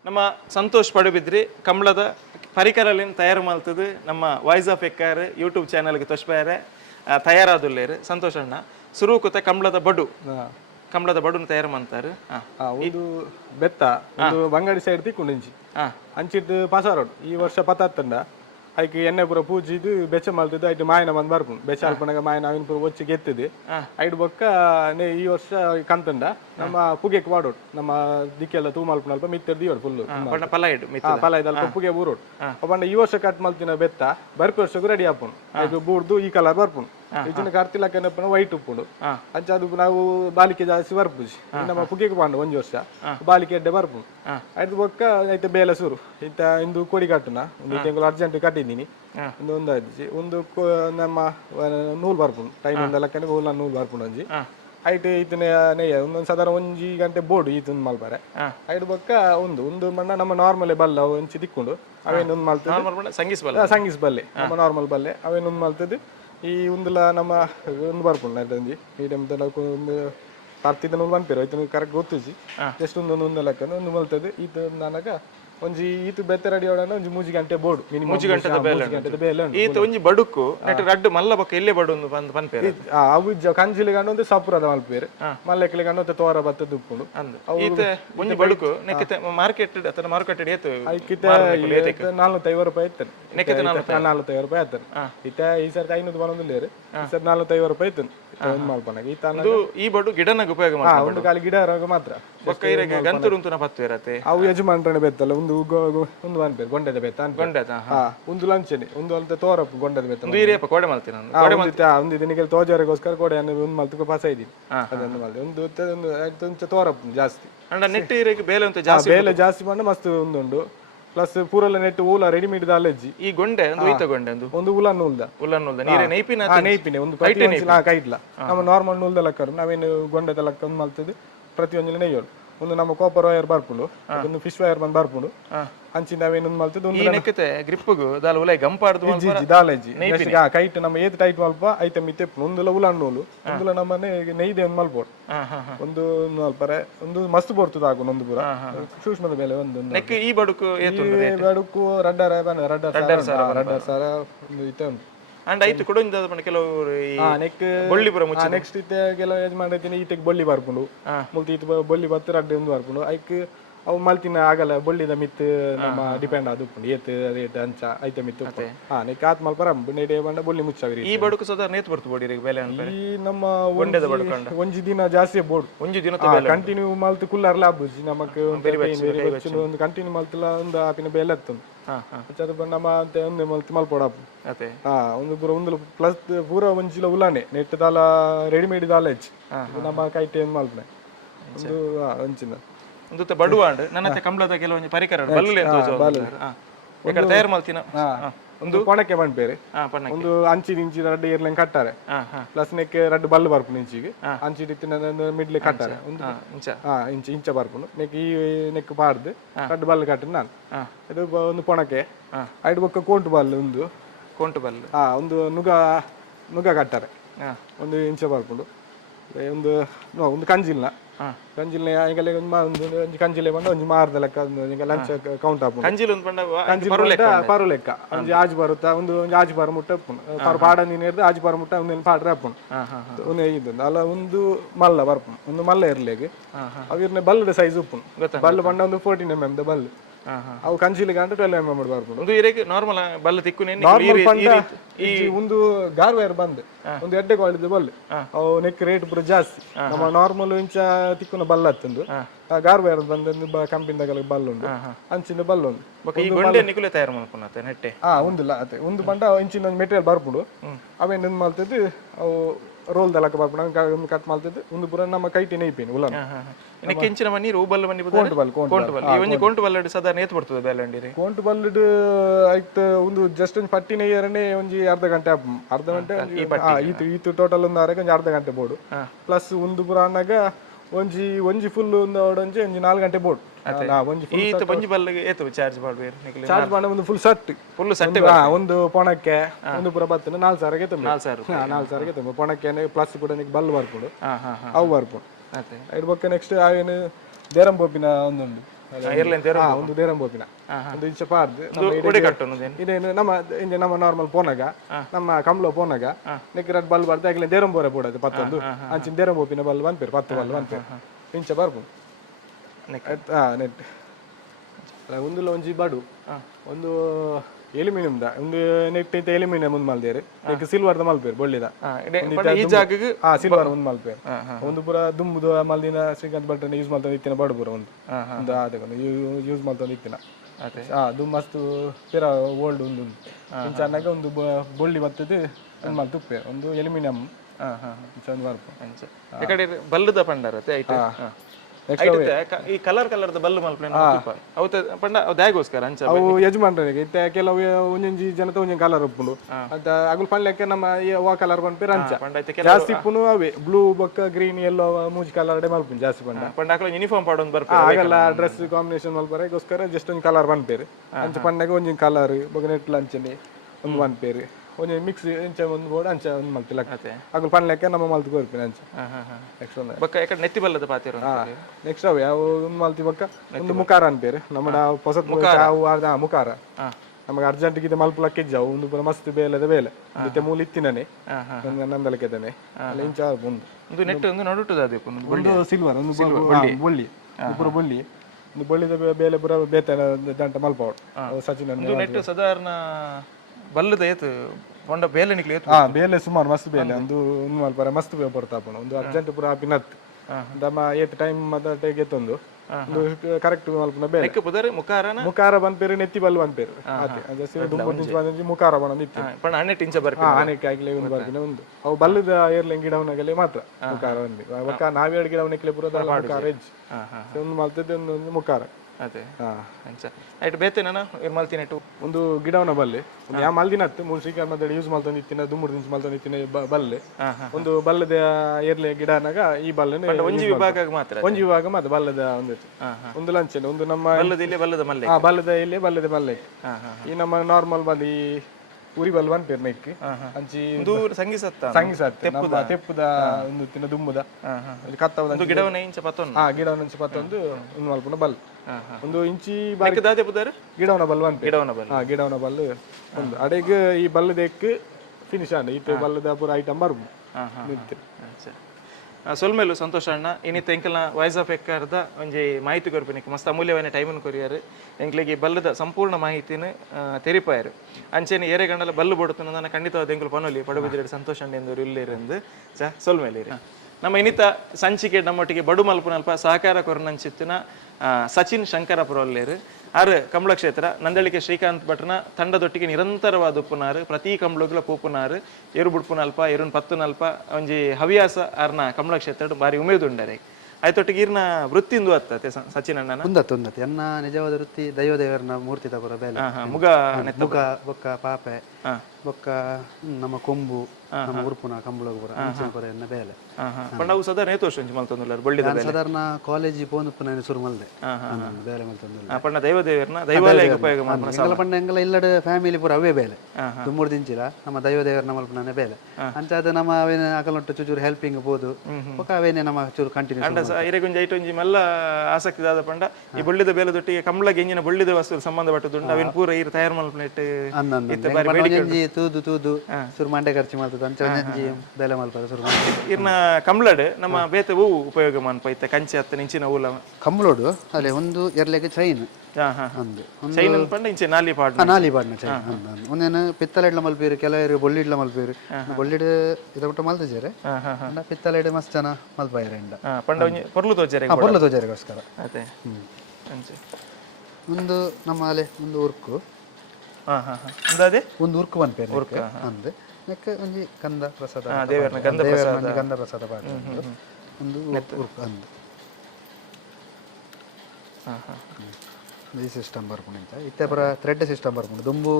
ನಮ್ಮ ಸಂತೋಷ್ ಪಡುಬಿದ್ರಿ ಕಂಬಳದ ಪರಿಕರಲಿನ ತಯಾರು ಮಲ್ತದು ನಮ್ಮ ವಾಯ್ಸ್ ಆಫ್ ಎಕ್ಕಾರ್ ಯೂಟ್ಯೂಬ್ ಚಾನಲ್ಗೆ ತೊಷ್ಪಾರೆ ತಯಾರಾದುಲ್ಲೇರು ಸಂತೋಷ್ ಅಣ್ಣ ಸುರು ಕೂತ ಕಂಬಳದ ಬಡುನ ತಯಾರು ಮಾಡ್ತಾರೆ ಇದು ಬೆತ್ತ ಒಂದು ಬಂಗಾಡಿ ಸೈಡ್ ತಿಕ್ಕೊಂಡು ಅಂಚಿಟ್ಟು ಪಸಾರೋಡು ಈ ವರ್ಷ ಪತ್ತಾತ್ತಂಡ ಐಕ್ ಎಣ್ಣೆ ಪೂರ ಪೂಜಿದು ಬೆಚ್ಚ ಮಲ್ತಿದ್ದು ಐಟು ಮಾಯನ ಬಂದು ಬರ್ಪುಂಡು ಬೆಚ್ಚ ಅಲ್ಪನಾಗ ಮಾಯನ ಅವಿನ ಪೂರ ಒಚ್ಚಿ ಗೆತ್ತಿದ್ದು ಐಟ್ ಬೊಕ್ಕ ಈ ವರ್ಷ ಕಂತಂಡ ನಮ್ಮ ಪುಗೆಕ್ ಮಾಡೋಡು ನಮ್ಮ ದಿಕ್ಕೆಲ್ಲ ತೂ ಮಲ್ಪುನ ಅಲ್ಪ ಮಿತ್ತರ್ ದಿಯೋಡು ಫುಲ್ಲು ಪಲಾಯ್ದು ಅಲ್ಪ ಪುಗೆ ಊರೋಡು ಅಪ್ಪಂಡ ಈ ವರ್ಷ ಕಟ್ ಮಲ್ತಿನ ಬೆತ್ತ ಬರ್ಪಿ ವರ್ಷಕ್ಕೂ ರೆಡಿ ಆಪುಂಡು ಐದು ಬೂಡ್ದು ಈ ಕಲರ್ ಬರ್ಪುಂಡು ಇಚ್ಚಿನ ಕರ್ತಿಲಕ್ಕನಪ್ಪನ ವೈಟ್ ಉಪ್ಪುಂಡು ಅಂಚ ಅದು ನಾವು ಬಾಲಿಕೆ ಜಾಸ್ತಿ ಬರ್ಪುಜಿ ನಮ್ಮ ಪುಗೆಗೆ ಪಾಂಡು ಒಂಜಿ ವರ್ಷ ಬಾಲಿಕೆ ಎಡ್ಡೆ ಬರ್ಪುಂಡು ಐದು ಬೊಕ್ಕ ಐತೆ ಬೇಲೆ ಸುರು ಇಂತ ಇಂದು ಕೋಡಿ ಕಟ್ಟುನ ಒಂದು ತಿಂಗಳು ಅರ್ಜೆಂಟ್ ಕಟ್ಟಿದ್ದೀನಿ ಒಂದು ಅಜ್ಜಿ ಒಂದು ನಮ್ಮ ನೂಲ್ ಬರ್ಪುಂಡು ಟೈಮ್ ಒಂದೆಲ್ಲ ನೂಲ್ ಬರ್ಪುಂಡು ಒಂಜಿ ಐಟ್ ಈತನ ನೆಯ್ಯ ಒಂದೊಂದು ಸಾಧಾರಣ ಒಂಜಿ ಗಂಟೆ ಬೋರ್ಡು ಈತನ ಮಲ್ಪಾರೆ ಐದು ಬೊಕ್ಕ ಒಂದು ಮಣ್ಣ ನಮ್ಮ ನಾರ್ಮಲ್ ಬಲ್ಲ ಒಂಚಿ ತಿಕ್ಕೊಂಡು ಅವೇನೊಂದು ಮಲ್ತದೆ ಸಂಗೀಸ್ ಬಲ್ಲೆ ನಮ್ಮ ನಾರ್ಮಲ್ ಬಲ್ಲೆ ಅವೇನೊಂದು ಮಲ್ತದ್ದು ಈ ಒಂದಲ್ಲ ನಮ್ಮ ಒಂದು ಬರ್ಪುಂಡು ಒಂಜಿ ಮೀಡಿಯಮ್ ಒಂದು ಪಾರ್ತಿದ ಒಂದು ಬಂಪೇರು ಆಯ್ತು ಕರೆಕ್ಟ್ ಗೊತ್ತಿಸಿ ಜಸ್ಟ್ ಒಂದು ಲೆಕ್ಕ ಒಂದು ಮಲ್ತದೆ ಇದು ನನಗ ಒಂಜಿ ಈತು ಬೆತ್ತ ರೆಡಿ ಆಡೋಣ ಒಂಜಿ 3 ಗಂಟೆ ಬೋಡು ಮಿನಿಮಮ್ 3 ಗಂಟೆದ ಬೇಲೆ ಈತ ಒಂಜಿ ಬಡುಕು ನೆಟ್ ರಡ್ಡು ಮಲ್ಲ ಬಕ್ಕ ಎಲ್ಲೇ ಬಡು ಒಂದು ಬಂದು ಪನ್ಪೇರೆ ಅವು ಕಂಜಿಲಿ ಗಂಡು ಒಂದು ಸಪುರದ ಮಲ್ಪೇರೆ ಮಲ್ಲೆಕ್ಲಿ ಗಂಡು ಒಂದು ತೋರ ಬತ್ತ ದುಪ್ಪುಡು ಈತ ಒಂಜಿ ಬಡುಕು ನೆಕ್ಕಿತ ಮಾರ್ಕೆಟ್ ಅತನ ಮಾರ್ಕೆಟ್ ಏತು ಐಕಿತ 450 ರೂಪಾಯಿ ಇತ್ತನೆ ನೆಕ್ಕಿತ 450 ರೂಪಾಯಿ ಆತನೆ ಈತ ಈ ಸರ್ತಿ 500 ಬರೋದಿಲ್ಲೇರೆ ಈ ಸರ್ತಿ 450 ರೂಪಾಯಿ ಇತ್ತನೆ ಒಂದು ಮಲ್ಪನಾಗ ಈತ ಈ ಬಡು ಗಿಡನಾಗ ಉಪಯೋಗ ಮಾಡ್ತಾರೆ ಒಂದು ಕಾಲಿ ಗಿಡ ಇರೋಗ ಮಾತ್ರ ಬಕ್ಕ ಇರಗೆ ಗಂತುರುಂತುನ ಪತ್ತು ಇರತ್ತೆ ಅವು ಯಜಮಾನ್ರನೆ ಬೆತ್ತಲ್ಲ ಒಂದು ಅನ್ಪೇರು ಗೊಂಡೆದ ಬೆತ್ತ ಗೊಂಡೆದ ಒಂದು ಲಂಚನೆ ಒಂದು ಅಂತ ತೋರಪ್ಪು ಗೊಂಡೆದ ಬೆತ್ತ ಒಂದು ಇರಿಯಪ್ಪ ಕೋಡೆ ಮಾಡ್ತೀನಿ ನಾನು ಒಂದು ದಿನಕ್ಕೆ ತೋಜವರೆಗೋಸ್ಕರ ಕೋಡೆ ಅನ್ನೋದು ಒಂದು ಮಲ್ತುಕ ಪಾಸ ಇದ್ದೀನಿ ಅದನ್ನು ಮಲ್ತೆ ಒಂದು ತೋರಪ್ಪು ಜಾಸ್ತಿ ಅಂಡ ನೆಟ್ ಇರಗೆ ಬೇಲೆ ಅಂತ ಜಾಸ್ತಿ ಬೇಲೆ ಜಾಸ್ತಿ ಮಾಡಿ ಮಸ್ತ್ ಒಂದುಂಡು ಪ್ಲಸ್ ಪೂರಲ್ಲ ನೆಟ್ ಊಲ ರೆಡಿಮೇಡ್ ಅಲೆಜ್ಜಿ ಈ ಗೊಂಡೆ ಒಂದು ಈತ ಗೊಂಡೆ ಒಂದು ಉಲನ್ ನೂಲ್ದ ನೀರೇ ನೈಪಿನ ನೈಪಿನೆ ಒಂದು ಕೈಟ್ಲ ನಮ್ಮ ನಾರ್ಮಲ್ ನೂಲ್ದ ಲೆಕ್ಕರು ನಾವೇನು ಗೊಂಡೆದ ಲೆಕ್ಕ ಒಂದು ಮಲ್ತದ್ದು ಪ್ರತಿಯೊಂದು ನೆಯ್ಯೋಳು ಒಂದು ನಮ್ಮ ಕಾಪರ್ ವೈರ್ ಬರ್ಪುಂಡು ಒಂದು ಫಿಶ್ ವೈರ್ ಬಂದು ಬರ್ಪುಂಡು ಅಂಚಿನ ನಾವೇನೊಂದು ಮಲ್ತದ್ದು ಈ ನೆಕ್ಕತೆ ಗ್ರಿಪ್ಪಿಗೂ ದಾಲ ಉಲೈ ಗಂಪಾಡ್ದು ದಾಲೆಜ್ಜಿ ಕೈಟ್ ನಮ್ಮ ಏತ್ ಟೈಟ್ ಮಲ್ಪ ಐತೆ ಮಿತ್ತೆ ಒಂದುಲ ಉಲನ್ ನೂಲು ಒಂದುಲ ನಮ್ಮನೆ ನೆಯ್ದೆ ಒಂದು ಮಲ್ಪೋಡು ಒಂದು ಮಲ್ಪರೆ ಒಂದು ಮಸ್ತ್ ಬರ್ತದ ಆಗ ಒಂದು ಪೂರ ಸೂಕ್ಷ್ಮದ ಬೆಲೆ ಒಂದು ನೆಕ್ ಈ ಬಡುಕು ಬಡುಕು ರಡ್ಡರ ಸಾರ ಒಂದು ಇತ್ತೆ ಉಂಟು ಅಂಡ್ ಐತು ಕೂಡ ಕೆಲವು ಬೊಳ್ಳಿ ಪುರ ಮುಚ್ಚಿ ನೆಕ್ಸ್ಟ್ ಇತ್ತೆ ಕೆಲವು ಯಜಮಾನ ಈತೆಗೆ ಬೊಳ್ಳಿ ಬರ್ಪುಂಡು ಮುಲ್ತಿ ಈತ ಬೊಳ್ಳಿ ಬತ್ತು ರಡ್ಡೆ ಒಂದು ಬರ್ಪುಂಡು ಐಕ್ ಅವು ಮಲ್ತಿನ ಆಗಲ್ಲ ಬೊಳ್ಳಿದ ಮಿತ್ ನಮ್ಮ ಡಿಪೆಂಡ್ ಅದು ಏತ್ ರೇಟ್ ಅಂಚ ಐತೆ ಮಿತ್ ನೆಕ್ ಆತ್ ಮಲ್ಪರ ನೆಡೆ ಬಂಡ ಬೊಳ್ಳಿ ಮುಚ್ಚಾವಿರಿ ಈ ಬಡುಕು ಸದಾ ನೇತ್ ಬರ್ತು ಬೋಡಿ ಬೆಲೆ ಈ ನಮ್ಮ ಒಂಜಿ ದಿನ ಜಾಸ್ತಿ ಬೋಡು ಒಂಜಿ ದಿನ ಕಂಟಿನ್ಯೂ ಮಲ್ತು ಕುಲ್ಲರ್ಲ ಹಬ್ಬುಜಿ ನಮಕ್ ಒಂದು ಕಂಟಿನ್ಯೂ ಮಲ್ತಲ್ಲ ಒಂದು ಆಪಿನ ಬೇಲೆ ಎತ್ತೊಂದು ನಮ್ಮ ಅಂತ ಒಂದು ಮಲ್ತು ಮಲ್ಪೋಡಪ್ಪು ಒಂದು ಪೂರ ಒಂದು ಪ್ಲಸ್ ಪೂರ ಒಂಜಿಲ ಉಲಾನೆ ನೆಟ್ ದಾಲ ರೆಡಿಮೇಡ್ ದಾಲೆಜ್ ನಮ್ಮ ಕೈಟೆ ಮಲ್ಪನೆ ಒಂದು ಒಂಚಿನ ಒಂದು ಬಡುವಾಂಡ್ ನನ್ನ ಕಂಬಳದ ಕೆಲವೊಂದು ಪರಿಕರ ಬಲ್ಲೆ ತಯಾರು ಮಾಡ್ತೀನ ಒಂದು ಕೊಣಕ್ಕೆ ಮಣ್ಪೇರೆ ಒಂದು ಅಂಚಿ ಇಂಚಿ ರಡ್ಡು ಏರ್ಲೆಂಗ್ ಕಟ್ಟಾರೆ ಪ್ಲಸ್ ನೆಕ್ ರಡ್ಡು ಬಲ್ಲು ಬರ್ಪುಂಡು ಇಂಚಿಗೆ ಅಂಚಿ ಇತ್ತಿನ ಮಿಡ್ಲೆ ಕಟ್ಟಾರೆ ಒಂದು ಇಂಚ ಬರ್ಪುಂಡು ನೆಕ್ ಈ ನೆಕ್ ಪಾಡ್ದು ರಡ್ಡು ಬಲ್ಲು ಕಟ್ಟಿನ ನಾನು ಇದು ಒಂದು ಕೊಣಕ್ಕೆ ಐದು ಬೊಕ್ಕ ಕೋಂಟು ಬಲ್ಲು ಒಂದು ಒಂದು ನುಗ ಕಟ್ಟಾರೆ ಒಂದು ಇಂಚ ಬರ್ಪುಂಡು ಒಂದು ಕಂಜಿಲ್ನ ಎಂಗಲೆ ಒಂದು ಕಂಜಿಲೆ ಬಂದು ಒಂದು ಮಾರ್ದ ಲೆಕ್ಕ ಒಂದು ಲಂಚ್ ಕೌಂಟ್ ಹಾಪು ಕಂಜಿಲ್ ಪರು ಲೆಕ್ಕ ಒಂದು ಆಜ್ ಬರುತ್ತಾ ಒಂದು ಆಜ್ ಬರ ಮುಟ್ಟ ಪಾಡ ನೀನು ಇರ್ದು ಆಜ್ ಬರ ಮುಟ್ಟ ಒಂದು ಪಾಡ್ರೆ ಹಾಪುಂಡು ಒಂದು ಇದು ಅಲ್ಲ ಒಂದು ಮಲ್ಲ ಬರ್ಪುಂಡು ಒಂದು ಮಲ್ಲ ಇರ್ಲಿಗೆ ಅವಿರ್ನ ಬಲ್ಲದ ಸೈಜ್ ಉಪ್ಪುಂಡು ಬಲ್ಲು ಬಂಡ ಒಂದು 14 mm ದ ಬಲ್ಲು ಅವು ಕಂಜಿಲಿಗೆ ಅಂತ 12 mm ಬರ್ಪುಂಡು ಒಂದು ಇರೆಗೆ ನಾರ್ಮಲ್ ಬಲ್ಲ ತಿಕ್ಕು ಒಂದು ಗಾರ್ ವೈರ್ ಬಂದು ಒಂದು ಎಡ್ಡೆ ಕ್ವಾಲಿಟಿ ಬಲ್ಲು ಅವು ನೆಕ್ ರೇಟ್ ಪೂರ ಜಾಸ್ತಿ ನಮ್ಮ ನಾರ್ಮಲ್ ಇಂಚ ತಿಕ್ಕುನ ಬಲ್ಲ ಹತ್ತಂದು ಗಾರ್ ವೈರ್ ಬಂದು ಕಂಪನಿದಾಗ ಬಲ್ಲ ಉಂಡು ಅಂಚಿನ ಬಲ್ಲ ಉಂಡು ತಯಾರು ಮಾಡ್ಕೊಂಡು ನೆಟ್ಟೆ ಒಂದು ಬಂಡ ಇಂಚಿನ ಒಂದು ಮೆಟೀರಿಯಲ್ ಬರ್ಪುಂಡು ಅವೇನು ಮಾಡ್ತದ್ದು ಅವು ರೋಲ್ ದಲಕ ಬರ್ಪುಂಡು ಕಟ್ ಮಾಡ್ತದ್ದು ಒಂದು ಪೂರ ನಮ್ಮ ಕೈಟಿ ನೈಪೇನು ಉಲನ್ ಕೆಂಚಿನ ಮನಿ ರೂಬಲ್ ಮನಿ ಕೋಂಟು ಬಲ್ಲಡ್ ಸದಾ ನೇತ್ ಬರ್ತದೆ ಬೇಲಂಡಿರಿ ಕೋಂಟು ಬಲ್ಲಡ್ ಆಯ್ತು ಒಂದು ಜಸ್ಟ್ ಒಂದು ಪಟ್ಟಿನ ಎರಡನೇ ಒಂಜಿ ಅರ್ಧ ಗಂಟೆ ಈತು ಟೋಟಲ್ ಒಂದು ಅರ್ಧ ಗಂಟೆ ಬೋಡು ಪ್ಲಸ್ ಒಂದು ಪುರ ಅನ್ನಾಗ ಒಂಜಿ ಫುಲ್ ಒಂದು ಒಂಜಿ 4 ಗಂಟೆ ಬೋಡು ಚಾರ್ಜ್ ಮಾಡ ಒಂದು ಫುಲ್ ಸಟ್ ಒಂದು ಪೊಣಕ್ಕೆ ಒಂದು ಪುರ ಬರ್ತದೆ 4,000ಗೆ ತುಂಬ 4,000ಗೆ ತುಂಬ ಪೊಣಕ್ಕೆ ಪ್ಲಸ್ ಕೂಡ ಬಲ್ಲು ಬರ್ಪುಡು ಅವು ಬರ್ಪುಡು ಇದ್ರ ಬಗ್ಗೆ ನೆಕ್ಸ್ಟ್ ಅವೇನು ದೇರಂ ಬೋಪಿನ ಒಂದೊಂದು ಒಂದು ದೇರಂ ಬೋಪಿನ ಒಂದು ಇಂಚ ಪಾರ್ದು ಇದೇನು ನಮ್ಮ ನಾರ್ಮಲ್ ಪೋನಾಗ ನಮ್ಮ ಕಂಬಳ ಪೋನಾಗ ನೆಕ್ ರಡ್ ಬಲ್ ಬರ್ದು ಆಗ್ಲೇ ದೇರಂ ಬೋರೆ ಬೋಡದು ಪತ್ತೊಂದು ಅಂಚಿನ ದೇರಂ ಬೋಪಿನ ಬಲ್ ಬಂದ್ಪೇರು 10 ಬಲ್ ಬಂದ್ಪೇರು ಇಂಚ ಬರ್ಪುಂಡು ನೆಟ್ ಒಂದು ಒಂಜಿ ಬಡು ಒಂದು ಎಲ್ಯೂಮಿನಿಯಂದ ಒಂದು ನೆಟ್ ಐತೆ ಎಲ್ಯೂಮಿನಿಯಂ ಒಂದು ಮಲ್ದೇರು ನೆಕ್ ಸಿಲ್ವರ್ದ ಮಲ್ಪೇರು ಬೊಳ್ಳಿದ ಸಿಲ್ವರ್ ಒಂದು ಮಲ್ಪೇರು ಒಂದು ಪೂರ ದುಂಬುದು ಮಲ್ದಿನ ಶ್ರೀಕಾಂತ್ ಭಟ್ರನ್ನ ಯೂಸ್ ಮಾಡ್ತಾ ಇತ್ತಿನ ಬಡು ಪೂರ ಒಂದು ಅದಕ್ಕೆ ಯೂಸ್ ಮಾಡ್ತಾ ಇತ್ತಿನ ಅದು ಮಸ್ತ್ ಪೇರ ಓಲ್ಡ್ ಒಂದು ಚೆನ್ನಾಗ ಒಂದು ಬೊಳ್ಳಿ ಬರ್ತದೆ ಒಂದು ಮಲ್ ತುಪ್ಪೆ ಒಂದು ಎಲ್ಯೂಮಿನಿಯಂ ಚಂದ ಬರ್ಪ ಬಲ್ಲದ ಪಂಡಾರ ಈ ಕಲರ್ ಬಲ್ಲು ಮಲ್ಪೇನು ದಾಗೋಸ್ಕರ ಅವು ಯಜಮಾನ್ರಿಗೆ ಇತ್ತೆ ಕೆಲವು ಒಂಜೊಂಜಿ ಜನತ ಒಂಜೊಂದು ಕಲರ್ ಉಪ್ಪುಂಡು ಅಂತ ಅಗುಲ್ ಪಂಡ್ಲೆಕ್ಕೆ ನಮ್ಮ ವಾ ಕಲರ್ ಬಂದ್ಪೇರು ಅಂಚ ಜಾಸ್ತಿ ಇಪ್ಪುನು ಅವೇ ಬ್ಲೂ ಬೊಕ್ಕ ಗ್ರೀನ್ ಎಲ್ಲೋ ಮೂಜಿ ಕಲರ್ ಮಲ್ಪುಂಡು ಜಾಸ್ತಿ ಪಂಡ ಯೂನಿಫಾರ್ಮ್ ಪಾಡೊಂದು ಬರ್ಪ ಆಗಲ್ಲ ಡ್ರೆಸ್ ಕಾಂಬಿನೇಷನ್ ಮಲ್ಪರೆಗೋಸ್ಕರ ಜಸ್ಟ್ ಒಂದು ಕಲರ್ ಬಂದ್ಪೇರು ಅಂಚ ಪಂಡಾಗ ಒಂಜೊಂದು ಕಲರ್ ಬೊಕ್ಕ ನೆಟ್ಲ ಅಂಚನೆ ಒಂದು ಬಂದ್ಪೇರು ಒಂಜಿ ಮಿಕ್ಸ್ ಇಂಚ ಒಂದು ಬೋರ್ಡ್ ಅಂಚ ಒಂದು ಮಲ್ತಿಲ್ಲ ಅಕಲ್ ಪಣ್ಲೆಕ್ಕ ನಮ್ಮ ಮಲ್ತು ಕೊರ್ಪಿನ ಅಂಚ ನೆಕ್ಸ್ಟ್ ಒಂದು ಬೊಕ್ಕ ಎಕಡೆ ನೆತ್ತಿ ಬಲ್ಲದ ಪಾತಿರೋ ನೆಕ್ಸ್ಟ್ ಅವು ಯಾವ ಒಂದು ಮಲ್ತಿ ಬೊಕ್ಕ ಒಂದು ಮುಖಾರ ಅನ್ಪೇರು ನಮ್ಮ ಹೊಸತ್ ಮುಖಾರ ನಮಗೆ ಅರ್ಜೆಂಟ್ ಗಿದ ಮಲ್ಪಲಕ್ಕೆ ಜಾವು ಒಂದು ಪೂರ ಮಸ್ತ್ ಬೇಲೆದ ಬೇಲೆ ಜೊತೆ ಮೂಲ ಇತ್ತಿನೇ ನಂದಲಕ್ಕೆದಾನೆ ಇಂಚ ಒಂದು ನೆಟ್ ಒಂದು ನೋಡುಟ್ಟದ ಅದಕ್ಕೆ ಒಂದು ಸಿಲ್ವರ್ ಒಂದು ಬೊಳ್ಳಿ ಪೂರ ಬೊಳ್ಳಿ ಒಂದು ಬೊಳ್ಳಿದ ಬೇಲೆ ಪೂರ ಬೇತನ ದಂಟ ಮಲ್ಪವಡು ಸಚಿನ್ ಒಂದು ನೆಟ್ ಸಾಧಾರಣ ಬಲ್ಲದ ಏತು ಹೊಂಡ ಬೇಲೆ ನಿಕ್ಲಿ ಬೇಲೆ ಸುಮಾರು ಮಸ್ತ್ ಬೇಲೆ ಒಂದು ಮಲ್ಪರ ಮಸ್ತ್ ಬರ್ತಾಪಣ ಒಂದು ಅರ್ಜೆಂಟ್ ಪೂರ ಆಪಿನತ್ ದಮ್ಮ ಏತ್ ಟೈಮ್ ಮತ್ತೆ ಗೆತ್ತೊಂದು ಒಂದು ಕರೆಕ್ಟ್ ಮಲ್ಪನ ಬೇಲೆ ಪುದರ್ ಮುಖಾರ ಬಂದ್ಪೇರು ನೆತ್ತಿ ಬಲ್ ಬಂದ್ಪೇರು ಮುಖಾರ ಬಂದಿತ್ತು ಪಣ ಹನ್ನೆಟ್ಟು ಇಂಚ ಬರ್ಕ ಆನೆಕ್ಕೆ ಆಗ್ಲಿ ಒಂದು ಬರ್ಕಿನ ಒಂದು ಅವು ಬಲ್ಲದ ಏರ್ಲೆ ಗಿಡವನಾಗಲಿ ಮಾತ್ರ ಮುಖಾರ ಬಂದಿ ನಾವೇಳು ಗಿಡವನಕ್ಕೆ ಪುರದ ಮುಖಾರ ಹೆಜ್ಜೆ ಒಂದು ಮಲ್ತದ್ದು ಒಂದು ಮುಖಾರ ಅದೇ ಆಯ್ತು ಬೇತೇನ ಏನು ಮಲ್ತೀನಿ ಒಂದು ಗಿಡವನ ಬಲ್ಲೆ ಒಂದು ಯಾ ಮಲ್ದಿನತ್ತು ಮೂರು ಶ್ರೀಕಾಂತ್ ಮದ್ದಳೆ ಯೂಸ್ ಮಾಡ್ತಂದಿತ್ತಿನ ದುಮ್ಮುಡು ದಿನ ಮಾಡ್ತಂದಿತ್ತಿನ ಬಲ್ಲೆ ಒಂದು ಬಲ್ಲದ ಏರ್ಲೆ ಗಿಡನಾಗ ಈ ಬಲ್ಲೆ ಒಂಜಿ ವಿಭಾಗ ಮಾತ್ರ ಒಂಜಿ ವಿಭಾಗ ಮಾತ್ರ ಬಲ್ಲದ ಒಂದು ಲಂಚನೆ ಒಂದು ನಮ್ಮ ಬಲ್ಲದ ಮಲ್ಲೆ ಬಲ್ಲದ ಇಲ್ಲಿ ಬಲ್ಲದ ಮಲ್ಲೆ ಈ ನಮ್ಮ ನಾರ್ಮಲ್ ಬಲ್ಲಿ ಉರಿ ಬಲ್ ಬಂದ್ಪೇರು ನೆಕ್ ಅಂಚಿ ಸಂಗೀಸತ್ತ ನಮ್ಮ ತೆಪ್ಪುದ ಒಂದು ತಿನ್ನ ದುಮ್ಮುದ ಕತ್ತವದ ಗಿಡವನ ಇಂಚ ಪತ್ತೊಂದು ಗಿಡವನ ಇಂಚ ಪತ್ತೊಂದು ಒಂದು ಮಲ್ಪುನ ಬಲ್ ಒಂದು ಇಂಚಿ ಗಿಡವನ ಬಲ್ ಬಂದ್ ಗಿಡವನ ಬಲ್ ಒಂದು ಅಡೆಗ್ ಈ ಬಲ್ಲದಕ್ಕೆ ಫಿನಿಶ್ ಆಂಡ ಇತ್ತು ಬಲ್ಲದ ಪೂರ ಐಟಮ್ ಬರ್ಬು ಸೊಲ್ಮೇಲು ಸಂತೋಷ ಅಣ್ಣ ಇನ್ನಿತ್ತ ಎಂಕಲ್ನ ವಾಯ್ಸ್ ಆಫ್ ಎಕ್ಕರ್ದ ಒಂಜಿ ಮಾಹಿತಿ ಕೊರ್ಪಿನಿಕ್ ಮಸ್ತ್ ಅಮೂಲ್ಯವಾದ ಟೈಮನ್ನು ಕೊರಿಯಾರು ಎಂಕ್ಲಿಗೆ ಬಲ್ಲದ ಸಂಪೂರ್ಣ ಮಾಹಿತಿನ ತೆರಿಪಾಯರು ಅಂಚೆನೆ ಏರೆ ಗಂಡಲ ಬಲ್ಲು ಬಡುತ್ತ ನಾನು ಖಂಡಿತವಾದ ಎಂಕಲು ಪನೋಲಿ ಪಡುಬಿದ್ರೆ ಸಂತೋಷ ಎಂದವರು ಇಲ್ಲೇರೆಂದು ಸೊಲ್ಮೇಲಿರಿ ನಮ್ಮ ಇನ್ನಿತ ಸಂಚಿಕೆ ನಮ್ಮೊಟ್ಟಿಗೆ ಬಡು ಮಲ್ಪುನಲ್ಪ ಸಹಕಾರ ಕೊರನಂಚಿತ್ತಿನ ಸಚಿನ್ ಶಂಕರಪುರಲ್ಲೇರು ಆರು ಕಂಬಳ ಕ್ಷೇತ್ರ ನಂದಳಿಕೆ ಶ್ರೀಕಾಂತ್ ಭಟ್ನ ತಂಡದೊಟ್ಟಿಗೆ ನಿರಂತರವಾದ ಉಪ್ಪುನಾರು ಪ್ರತಿ ಕಂಬಳಗಳ ಪೂಪುನಾರು ಏರು ಬುಡ್ಪುನಲ್ಪ ಏರುನ್ ಪತ್ತುನಲ್ಪ ಒಂಜಿ ಹವ್ಯಾಸ ಆರ್ನ ಕಂಬಳ ಕ್ಷೇತ್ರ ಬಾರಿ ಉಮೇದು ಉಂಡರೆ ಆಯ್ತೊಟ್ಟಿಗೆ ಇರ್ನ ವೃತ್ತಿಂದು ಅತ್ತತೆ ಸಚಿನ್ ಅಣ್ಣನ ಉಂದತ್ತು ಎನ್ನ ನಿಜವಾದ ವೃತ್ತಿ ದೈವದೇವರನ ಮೂರ್ತಿ ತಗೋರ ಬೇಲೆ ಮುಗ ಮುಗ ಬೊಕ್ಕ ಪಾಪೆ ಬೊಕ್ಕ ನಮ್ಮ ಕೊಂಬು ನಮ್ಮ ಉರುಪುನ ಕಂಬಳಗುರ ಪುರ ಎನ್ನ ಬೇಲೆ ಪಂಡವು ಸಾಧಾರಣ ಏತು ವರ್ಷ ಮಲ್ತೊಂದುಲ್ಲಾರು ಬಳ್ಳಿದ ಬೇಲೆ ಸಾಧಾರಣ ಕಾಲೇಜಿ ಪೋಂದು ನಾನು ಶುರು ಮಲ್ದೆ ಬೇಲೆ ಮಲ್ತೊಂದುಲ್ಲ ಪಂಡ ದೈವದೇವರನ ದೈವಾಲಯಕ್ಕೆ ಉಪಯೋಗ ಮಾಡ್ಕೊಂಡು ಎಂಗಲ ಪಂಡ ಎಂಗಲ ಇಲ್ಲಡ ಫ್ಯಾಮಿಲಿ ಪೂರ ಅವೇ ಬೇಲೆ ದುಮ್ಮೂರು ದಿಂಚಿಲ ನಮ್ಮ ದೈವದೇವರನ ಮಲ್ಪನೇ ಬೇಲೆ ಅಂಚಾದ ನಮ್ಮ ಅವೇನ ಅಕಲೊಟ್ಟು ಚೂರು ಹೆಲ್ಪಿಂಗ್ ಬೋದು ಬೊಕ್ಕ ಅವೇನೆ ನಮ್ಮ ಚೂರು ಕಂಟಿನ್ಯೂ ಅಂಡ ಇರೆಗೊಂಜಿ ಐಟೊಂಜಿ ಮಲ್ಲ ಆಸಕ್ತಿದಾದ ಪಂಡ ಈ ಬಳ್ಳಿದ ಬೇಲದೊಟ್ಟಿಗೆ ಕಂಬಳಗೆ ಎಂಜಿನ ಬಳ್ಳಿದ ವಸ್ತು ಸಂಬಂಧಪಟ್ಟದುಂಡು ಅವೇನು ಪೂರ ಇರು ತಯಾರು ಮಲ್ಪನೆಟ್ಟು ತೂದು ತೂದು ಸುರು ಮಂಡೆ ಖರ್ಚು ಮಾಡ್ತದ ಅಂಚ ಒಂಜಿ ಬೇಲೆ ಮಲ್ಪದ ಸುರು ಇರ್ನ ಕಂಬಳಡ್ ನಮ್ಮ ಬೇತೆ ಹೂ ಉಪಯೋಗ ಮನ್ಪೈತೆ ಕಂಚೆ ಹತ್ತ ಇಂಚಿನ ಹೂಲ ಕಂಬಳೋಡು ಅಲ್ಲೇ ಒಂದು ಎರ್ಲೆಗೆ ಚೈನ್ ಚೈನ್ ಅನ್ಪಂಡ ಇಂಚೆ ನಾಲಿ ಪಾಡ್ನ ಚೈನ್ ಒಂದೇನು ಪಿತ್ತಲೆಡ್ಲ ಮಲ್ಪೇರು ಕೆಲವರು ಬೊಳ್ಳಿಡ್ಲ ಮಲ್ಪೇರು ಬೊಳ್ಳಿಡ್ ಇದ ಬಿಟ್ಟು ಮಲ್ತಿದ್ದಾರೆ ಪಿತ್ತಲೆಡ್ ಮಸ್ತ್ ಜನ ಮಲ್ಪಾಯಿರ ಪಂಡ ಪೊರ್ಲು ತೋಜಾರಿಗೋಸ್ಕರ ಅದೇ ಒಂದು ನಮ್ಮ ಅಲೆ ಒಂದು ಉರ್ಕು ಒಂದು ಉರ್ಕು ಬಂದ್ಪೇರು ಅಂದ್ ನೆಕ್ಕ ಒಂಜಿ ಗಂಧ ಪ್ರಸಾದ ದೇವರನ ಗಂಧ ಪ್ರಸಾದ ಪಾಡ ಒಂದು ಉರ್ಕು ಅಂದ್ ಈ ಸಿಸ್ಟಮ್ ಬರ್ಕೊಂಡು ಅಂತ ಇತ್ತೆ ಬರ ಥ್ರೆಡ್ ಸಿಸ್ಟಮ್ ಬರ್ಕೊಂಡು ದುಂಬು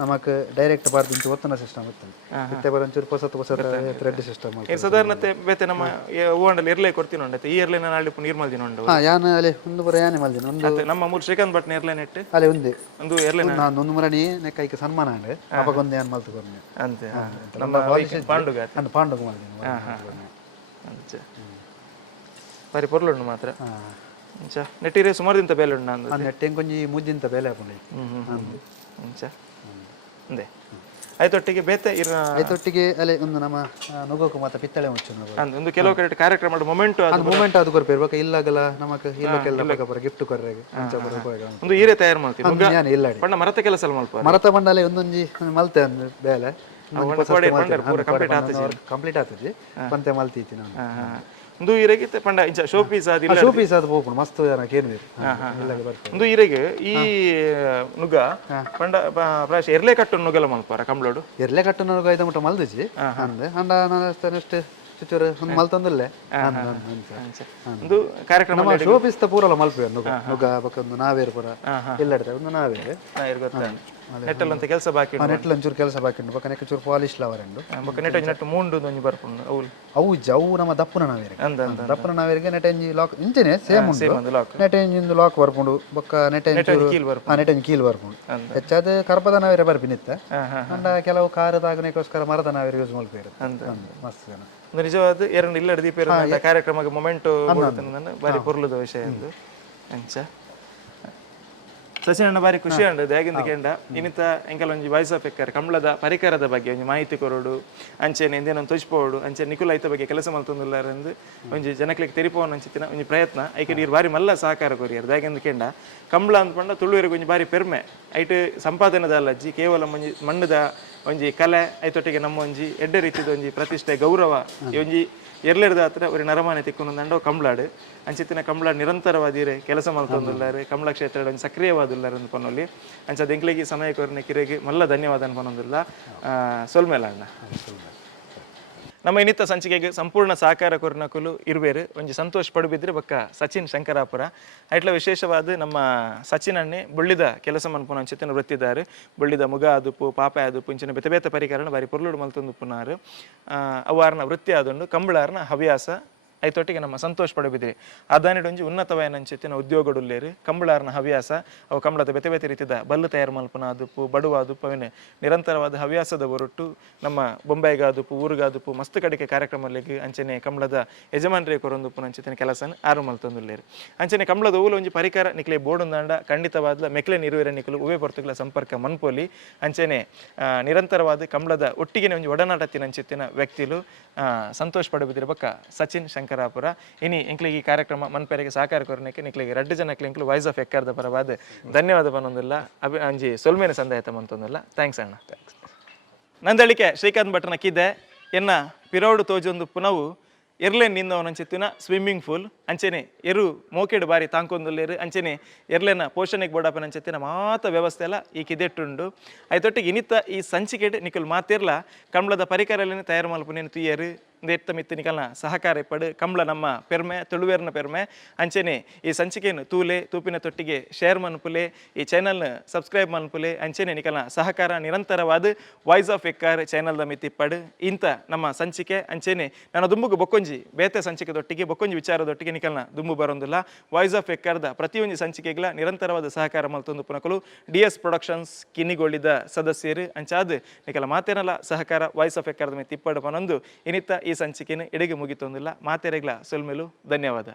ನಮಕ್ ಡೈರೆಕ್ಟ್ ಬಾರ್ದಿಂಚು ಒತ್ತನ ಸಿಸ್ಟಮ್ ಇರ್ತದೆ ಇತ್ತೆ ಬರ ಒಂಚೂರು ಹೊಸ ಥ್ರೆಡ್ ಸಿಸ್ಟಮ್ ಸಾಧಾರಣತೆ ಬೇತೆ ನಮ್ಮ ಹೂವಂಡಲ್ಲಿ ಇರ್ಲೇ ಕೊಡ್ತೀನಿ ಉಂಡತೆ ಈ ಇರ್ಲೆ ನಾನು ಅಲ್ಲಿ ನೀರ್ ಮಲ್ದಿನ ಉಂಡು ಯಾನ ಅಲ್ಲಿ ಒಂದು ಬರ ಯಾನೆ ಮಲ್ದಿನ ಒಂದು ನಮ್ಮ ಮೂರು ಶ್ರೀಕಾಂತ್ ಭಟ್ನ ಇರ್ಲೆ ನೆಟ್ಟು ಅಲ್ಲಿ ಒಂದು ಇರ್ಲೆ ನಾನು ಒಂದು ಮರಣಿ ನೆಕ್ಕೈಕೆ ಸನ್ಮಾನ ಅಂಡೆ ಅಪಗೊಂದು ಯಾನ್ ಮಲ್ತು ಕೊರ್ನೆ ಅಂತೆ ನಮ್ಮ ಪಾಂಡುಗ ಅಂದ ಪಾಂಡುಗ ಮಲ್ದಿನ ಅಂಚೆ ಬಾರಿ ಪೊರ್ಲುಂಡು ಮಾತ್ರ ನೆಟ್ಟಿರೆ ಸುಮಾರು ದಿಂತ ಬೇಲೆ ಉಂಡು ನಾನು ನೆಟ್ಟೆ ಕೊಂಚಿ ಮುಜ್ಜಿಂತ ಬೇಲೆ ಹಾಕೊಂಡು ಅಂದೆ ಐತೊಟ್ಟಿಗೆ ಬೇತೆ ಐತೊಟ್ಟಿಗೆ ಅಲೆ ಒಂದು ನಮ್ಮ ನುಗೋಕು ಮಾತ ಪಿತ್ತಳೆ ಮುಚ್ಚು ಒಂದು ಕೆಲವು ಕಡೆ ಕಾರ್ಯಕ್ರಮ ಮೊಮೆಂಟ್ ಅದು ಕೊರ್ಪೇರು ಇಲ್ಲಾಗಲ್ಲ ನಮಕ್ ಇಲ್ಲಕ್ಕೆಲ್ಲ ಗಿಫ್ಟ್ ಕೊರ್ರೆಗೆ ಒಂದು ಈರೆ ತಯಾರು ಮಾಡ್ತೀವಿ ಇಲ್ಲ ಪಂಡ ಮರತ ಕೆಲಸ ಮಲ್ಪ ಮರತ ಬಂಡಲೆ ಒಂದೊಂಜಿ ಮಲ್ತೆ ಅಂದ್ರೆ ಬೇಲೆ ಕಂಪ್ಲೀಟ್ ಆಗ್ತದೆ ಪಂತೆ ಮಲ್ತೀತಿ ನಾನು ಒಂದು ಇರೆಗೆ ಪಂಡ ಇಂಚ ಶೋ ಪೀಸ್ ಅದು ಹೋಗ್ಬಿಡು ಮಸ್ತ್ ಕೇನ್ವೀರ್ ಒಂದು ಇರೆಗೆ ಈ ನುಗ್ಗ ಪಂಡ ಪ್ರಾಯಶ ಎರ್ಲೆ ಕಟ್ಟು ನುಗ್ಗಲ ಮಲ್ಪಾರ ಕಂಬ್ಳೋಡು ಎರ್ಲೆ ಕಟ್ಟು ನುಗ್ಗ ಐದ ಮುಟ್ಟ ಮಲ್ದಿಸಿ ಅಂದೆ ಅಂಡ ನಾನು ಅಷ್ಟು ಚೂರು ಒಂದು ಮಲ್ತೊಂದಲ್ಲೇ ಒಂದು ಕಾರ್ಯಕ್ರಮ ನಮ್ಮ ಶೋಪಿಸ್ತ ಪೂರಲ್ಲ ಮಲ್ಪೆ ನುಗ್ಗ ಒಂದು ನಾವೇರು ಪೂರ ಇಲ್ಲ ಒಂದು ನಾವೇರು ನೆಟ್ಟಲ್ಲಂತ ಕೆಲಸ ಬಾಕಿ ನೆಟ್ಲ ಒಂಚೂರು ಕೆಲಸ ಬಾಕಿ ಉಂಡು ಬೊಕ್ಕ ನೆಕ್ಕ ಚೂರು ಪಾಲಿಶ್ ಲವರೆಂಡು ಬೊಕ್ಕ ನೆಟ್ಟ ನೆಟ್ಟು ಮೂಂಡು ಒಂಜಿ ಬರ್ಪುಂಡು ಅವು ಅವು ಅವು ನಮ್ಮ ದಪ್ಪನ ನಾವೇರಿಗೆ ದಪ್ಪನ ನಾವೇರಿಗೆ ನೆಟೆಂಜಿ ಲಾಕ್ ಇಂಚೆನೆ ಸೇಮ್ ಉಂಟು ನೆಟೆಂಜಿಂದು ಲಾಕ್ ಬರ್ಪುಂಡು ಬೊಕ್ಕ ನೆಟೆಂಜಿ ಕೀಲ್ ಬರ್ಪುಂಡು ಹೆಚ್ಚಾದ ಕರ್ಪದ ನಾವೇರೆ ಬರ್ಪಿನಿತ್ತ ಅಂಡ ಕೆಲವು ಕಾರದಾಗನೆಗೋಸ್ಕರ ಮರದ ನಾವೇರು ಯೂಸ್ ಮಾಡ್ತಾರೆ ಮಸ್ತ್ ಜನ ನಿಜವಾದ ಎರಡು ಇಲ್ಲಡ ದೀಪ ಕಾರ್ಯಕ್ರಮಕ್ಕೆ ಮೊಮೆಂಟು ಬಾರಿ ಪೊರ್ಲುದ ವಿಷಯ ಎಂದು ಅಂಚ ಸಚಿನ್ ಅಣ್ಣ ಬಾರಿ ಖುಷಿ ಉಂಟು ಹೇಗಿಂದ ಕೇಂಡ ಇನ್ನಿತ ಎಂಕಲ್ ಒಂಜಿ ವಾಯ್ಸ್ ಆಫ್ ಎಕ್ಕರ್ ಕಂಬಳದ ಪರಿಕರದ ಬಗ್ಗೆ ಒಂಜಿ ಮಾಹಿತಿ ಕೊರೋಡು ಅಂಚೆನೆ ಇಂದೇನೊಂದು ತೋಚ್ಪೋಡು ಅಂಚೆ ನಿಕುಲ್ ಐತ ಬಗ್ಗೆ ಕೆಲಸ ಮಲ್ತೊಂದುಲ್ಲಾರೆಂದು ಒಂಜಿ ಜನಕ್ಲಿಗೆ ತೆರಿಪೋನು ಅಂಚಿತ್ತಿನ ಒಂಜಿ ಪ್ರಯತ್ನ ಐಕೆ ನೀರು ಬಾರಿ ಮಲ್ಲ ಸಹಕಾರ ಕೊರಿಯರು ಹೇಗಿಂದ ಕೇಂಡ ಕಂಬಳ ಅಂದ್ಪಂಡ ತುಳುವರಿಗೆ ಒಂಜಿ ಬಾರಿ ಪೆರ್ಮೆ ಐಟ್ ಸಂಪಾದನೆದ ಅಲ್ಲಜ್ಜಿ ಕೇವಲ ಒಂಜಿ ಮಣ್ಣದ ಒಂಜಿ ಕಲೆ ಐತೊಟ್ಟಿಗೆ ನಮ್ಮ ಒಂಜಿ ಎಡ್ಡೆ ರೀತಿದ ಒಂಜಿ ಪ್ರತಿಷ್ಠೆ ಗೌರವ ಒಂಜಿ ಎರ್ಲೆರ್ದ ಹತ್ರ ஒரு ನರಮಾನೆ ತಿಕ್ಕೊಂಡಂಡ ಕಂಬಳಾಡು ಅಂಚಿತ್ತಿನ ಕಂಬಳಾಡು ನಿರಂತರವಾದಿರೆ ಕೆಲಸ ಮಲ್ತೊಂದುಲ್ಲಾರು ಕಂಬಳ ಕ್ಷೇತ್ರ ಒಂಜಿ ಸಕ್ರಿಯವಾದುಲ್ಲಾರು ಅಂತ ಪನ್ನೊಲ್ಲಿ ಅಂಚದ ಎಂಕ್ಲೆಗೆ ಸಮಯ ಕೊರನೆ ಕಿರೆಗೆ ಮಲ್ಲ ಧನ್ಯವಾದ ಅನ್ಪನ್ನೊಂದುಲ್ಲ ಸೊಲ್ಮೇಲ ಅಣ್ಣ ನಮ್ಮ ಇನ್ನಿತ್ತ ಸಂಚಿಕೆಗೆ ಸಂಪೂರ್ಣ ಸಹಕಾರ ಕೊರ್ನಕುಲು ಇರುವೇರು ಒಂಜಿ ಸಂತೋಷ ಪಡುಬಿದ್ರೆ ಬೊಕ್ಕ ಸಚಿನ್ ಶಂಕರಾಪುರ ಐಟ್ಲ ವಿಶೇಷವಾದ ನಮ್ಮ ಸಚಿನ್ ಅಣ್ಣೆ ಬುಳ್ಳಿದ ಕೆಲಸ ಮನ್ಪುನ ಅಂಚಿತ್ತಿನ ವೃತ್ತಿದಾರು ಬುಳ್ಳಿದ ಮುಗ ಆದುಪ್ಪು ಪಾಪೆ ಆದುಪ್ಪು ಇಂಚಿನ ಬೆತೆ ಬೇತೆ ಪರಿಕರಣ ಬಾರಿ ಪೊರ್ಲುಡು ಮಲ್ತೊಂದುಪ್ಪುನಾರು ಅವಾರ್ನ ವೃತ್ತಿ ಆದುಂಡು ಕಂಬಳಾರ್ನ ಹವ್ಯಾಸ ಐತೊಟ್ಟಿಗೆ ನಮ್ಮ ಸಂತೋಷ ಪಡುಬಿದ್ರಿ ಅದಾನಿಡೊಂಜಿ ಉನ್ನತವಾಯನ ಅಂಚಿತ್ತಿನ ಉದ್ಯೋಗಡುಲ್ಲೇರು ಕಂಬಳಾರ್ನ ಹವ್ಯಾಸ ಅವು ಕಂಬಳದ ಬೇತೆ ಬೇತೆ ರೀತಿದ ಬಲ್ಲು ತಯಾರು ಮಲ್ಪನ ಆದುಪ್ಪು ಬಡುವ ಆದುಪ್ಪು ಅವನೇ ನಿರಂತರವಾದ ಹವ್ಯಾಸದ ಹೊರಟು ನಮ್ಮ ಬೊಂಬೈಗಾದುಪ್ಪು ಊರಿಗಾದುಪ್ಪು ಮಸ್ತ್ ಕಡೆಗೆ ಕಾರ್ಯಕ್ರಮಗಳಿಗೆ ಅಂಚನೆ ಕಂಬಳದ ಯಜಮಾನ್ರೇ ಕೊರೊಂದುಪ್ಪು ಅಂಚಿತ್ತಿನ ಕೆಲಸನ ಆರು ಮಲ್ತೊಂದುಲ್ಲೇರು ಅಂಚನೆ ಕಂಬಳದ ಊಲು ಒಂಜಿ ಪರಿಕರ ನಿಕ್ಲೆ ಬೋಡುಂದಾಂಡ ಖಂಡಿತವಾದ ಮೆಕ್ಲೆ ನಿರುವೆರ ನಿಕಲು ಉವೆ ಪೊರ್ತುಗಳ ಸಂಪರ್ಕ ಮನ್ಪೋಲಿ ಅಂಚನೆ ನಿರಂತರವಾದ ಕಂಬಳದ ಒಟ್ಟಿಗೆ ಒಂಜಿ ಒಡನಾಟತ್ತಿನ ಅಂಚಿತ್ತಿನ ವ್ಯಕ್ತಿಲು ಸಂತೋಷ ಪಡುಬಿದ್ರಿ ಬೊಕ್ಕ ಸಚಿನ್ ಶಂಕರಾಪುರ ಇನಿ ಎಂಕ್ಲಿಗೆ ಈ ಕಾರ್ಯಕ್ರಮ ಮನ್ಪೇರಿಗೆ ಸಹಕಾರ ಕೊರನೆಕ್ಕೆ ನಿಕ್ಲಿಗೆ ರಡ್ಡು ಜನಕ್ಕೆ ಎಂಕ್ಲು ವಾಯ್ಸ್ ಆಫ್ ಎಕ್ಕಾರ್ದ ಪರವಾದ ಧನ್ಯವಾದ ಪನ್ನೊಂದಿಲ್ಲ ಅಂಜಿ ಸೊಲ್ಮೇನ ಸಂದಾಯತ ಮಂತೊಂದಿಲ್ಲ ಥ್ಯಾಂಕ್ಸ್ ಅಣ್ಣ ಥ್ಯಾಂಕ್ಸ್ ನಂದಳಿಕೆ ಶ್ರೀಕಾಂತ್ ಭಟ್ನ ಕಿದೆ ಎನ್ನ ಪಿರೋಡು ತೋಜೊಂದು ಪುನವು ಎರ್ಲೆನ್ ನಿಂದವನಂಚಿತ್ತಿನ ಸ್ವಿಮ್ಮಿಂಗ್ ಪೂಲ್ ಅಂಚೆನೆ ಎರು ಮೋಕೆಡು ಬಾರಿ ತಾಂಕೊಂದುಲ್ಲೇರು ಅಂಚೆನೆ ಎರ್ಲೆನ ಪೋಷಣೆಗೆ ಬೋಡಾಪನ ಅಂಚೆತ್ತಿನ ಮಾತ ವ್ಯವಸ್ಥೆ ಎಲ್ಲ ಈ ಕಿದೆಟ್ಟುಂಡು ಐತೊಟ್ಟಿಗೆ ಇನ್ನಿತ್ತ ಈ ಸಂಚಿಕೆಡ್ ನಿಕಲ್ ಮಾತಿರ್ಲ ಕಂಬಳದ ಪರಿಕರಲೇನೆ ತಯಾರು ಮಲ್ಪುನೇನು ತುಯ್ಯರು ಎತ್ತ ಮಿತ್ತು ನಿಕಲ್ನ ಸಹಕಾರ ಪಡು ಕಂಬಳ ನಮ್ಮ ಪೆರ್ಮೆ ತುಳುವೇರ್ನ ಪೆರ್ಮೆ ಅಂಚೆನೆ ಈ ಸಂಚಿಕೆಯನ್ನು ತೂಲೆ ತೂಪಿನ ತೊಟ್ಟಿಗೆ ಶೇರ್ ಮನ್ಪುಲೆ ಈ ಚಾನಲ್ನ ಸಬ್ಸ್ಕ್ರೈಬ್ ಮನ್ಪುಲೆ ಅಂಚೆನೆ ನಿಕಲ್ನ ಸಹಕಾರ ನಿರಂತರವಾದ ವಾಯ್ಸ್ ಆಫ್ ಎಕ್ಕಾರ್ ಚಾನಲ್ದ ಮಿತ್ತಿಪ್ಪಡು ಇಂಥ ನಮ್ಮ ಸಂಚಿಕೆ ಅಂಚೆನೆ ನನ್ನ ದುಂಬುಗು ಬೊಕ್ಕೊಂಜಿ ಬೇತೆ ಸಂಚಿಕೆದೊಟ್ಟಿಗೆ ಬೊಕ್ಕೊಂಜಿ ವಿಚಾರದೊಟ್ಟಿಗೆ ನಿಕಲ್ನ ದುಂಬು ಬರೋದಿಲ್ಲ ವಾಯ್ಸ್ ಆಫ್ ಎಕ್ಕಾರ್ದ ಪ್ರತಿಯೊಂದು ಸಂಚಿಕೆಗಳ ನಿರಂತರವಾದ ಸಹಕಾರ ಮಲ್ತೊಂದು ಪುನಕಲು DS ಪ್ರೊಡಕ್ಷನ್ಸ್ ಕಿನ್ನಿಗೊಳಿದ ಸದಸ್ಯರು ಅಂಚಾದ ನಿಕಲ ಮಾತೇನಲ್ಲ ಸಹಕಾರ ವಾಯ್ಸ್ ಆಫ್ ಎಕ್ಕಾರ್ದ ಮಿತ್ತಿಪ್ಪಡು ಪನೊಂದು ಇನ್ನಿತ್ತ ಈ ಸಂಚಿಕೆಯನ್ನು ಎಡೆಗೆ ಮುಗಿತೊಂದಿಲ್ಲ ಮಾತೆರೆಗ್ಲ ಸೊಲ್ಮೆಲು ಧನ್ಯವಾದ.